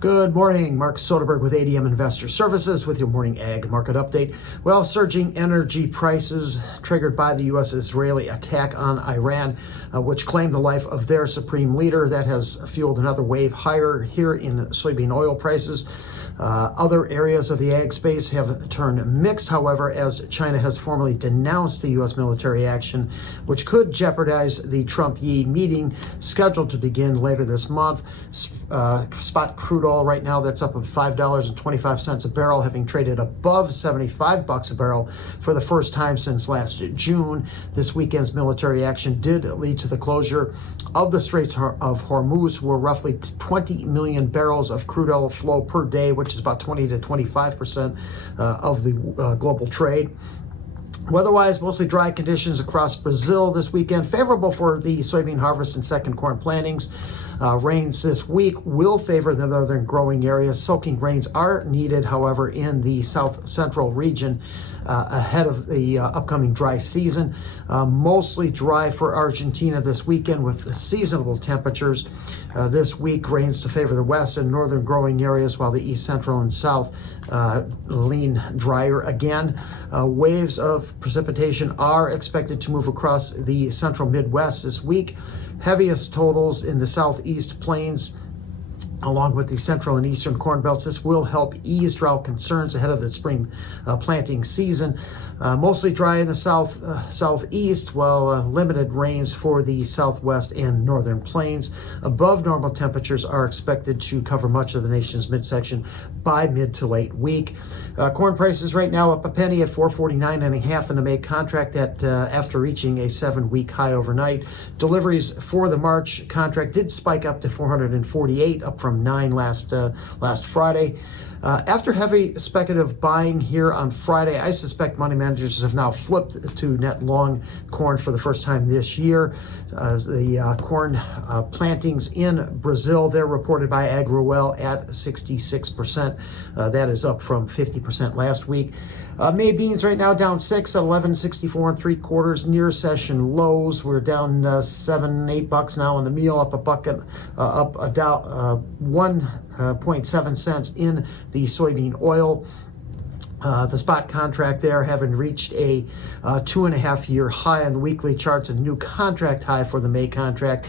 Good morning, Mark Soderberg with ADM Investor Services with your morning ag market update. Well, surging energy prices triggered by the U.S.-Israeli attack on Iran, which claimed the life of their supreme leader. That has fueled another wave higher here in soybean oil prices. Other areas of the ag space have turned mixed, however, as China has formally denounced the U.S. military action, which could jeopardize the Trump-Yi meeting scheduled to begin later this month. Spot crude oil right now, that's up at $5.25 a barrel, having traded above $75 a barrel for the first time since last June. This weekend's military action did lead to the closure of the Straits of Hormuz, where roughly 20 million barrels of crude oil flow per day, which is about 20 to 25% of the global trade. Weather-wise, mostly dry conditions across Brazil this weekend, favorable for the soybean harvest and second corn plantings. Rains this week will favor the northern growing areas. Soaking rains are needed, however, in the south central region ahead of the upcoming dry season. Mostly dry for Argentina this weekend with seasonable temperatures. This week, rains to favor the west and northern growing areas, while the east, central, and south lean drier again. Waves of precipitation are expected to move across the central Midwest this week. Heaviest totals in the southeast plains, along with the central and eastern corn belts. This will help ease drought concerns ahead of the spring planting season. Mostly dry in the southeast, while limited rains for the southwest and northern plains. Above normal temperatures are expected to cover much of the nation's midsection by mid to late week. Corn prices right now up a penny at $4.49.5 in the May contract after reaching a 7-week high overnight. Deliveries for the March contract did spike up to 448, up from 9 last Friday. After heavy speculative buying here on Friday, I suspect money managers have now flipped to net long corn for the first time this year. The corn plantings in Brazil, they're reported by AgriWell at 66%. That is up from 50% last week. May beans right now down 6 at 11.64 3/4 near session lows. We're down $7-8 now on the meal, up a bucket, up a 1.7 cents in the soybean oil. The spot contract there having reached a 2.5-year high on the weekly charts, a new contract high for the May contract.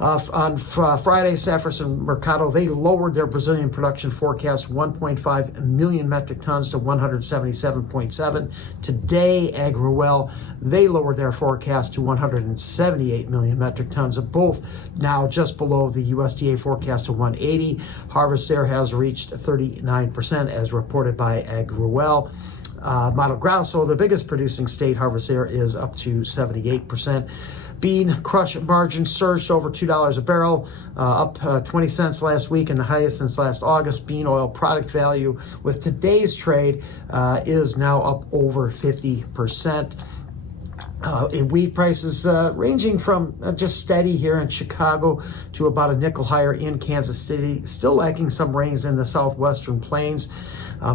On Friday, Saffras and Mercado, they lowered their Brazilian production forecast 1.5 million metric tons to 177.7. Today, AgriWell, they lowered their forecast to 178 million metric tons, both now just below the USDA forecast of 180. Harvest there has reached 39%, as reported by AgriWell. Mato Grosso, the biggest producing state, harvest there is up to 78%. Bean crush margin surged over $2 a barrel, up 20 cents last week and the highest since last August. Bean oil product value with today's trade is now up over 50%. In wheat prices ranging from just steady here in Chicago to about a nickel higher in Kansas City, still lacking some rains in the southwestern plains.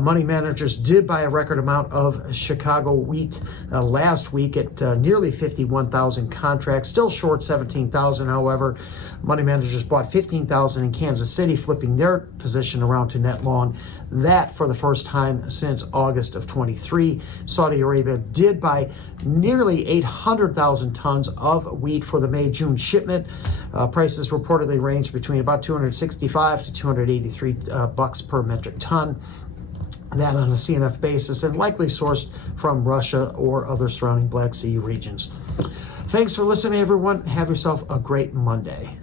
Money managers did buy a record amount of Chicago wheat last week at nearly 51,000 contracts, still short 17,000. However, money managers bought 15,000 in Kansas City, flipping their position around to net long. That for the first time since August of 23. Saudi Arabia did buy nearly 800,000 tons of wheat for the May-June shipment. Prices reportedly range between about $265 to $283 per metric ton. That on a CNF basis, and likely sourced from Russia or other surrounding Black Sea regions. Thanks for listening, everyone. Have yourself a great Monday.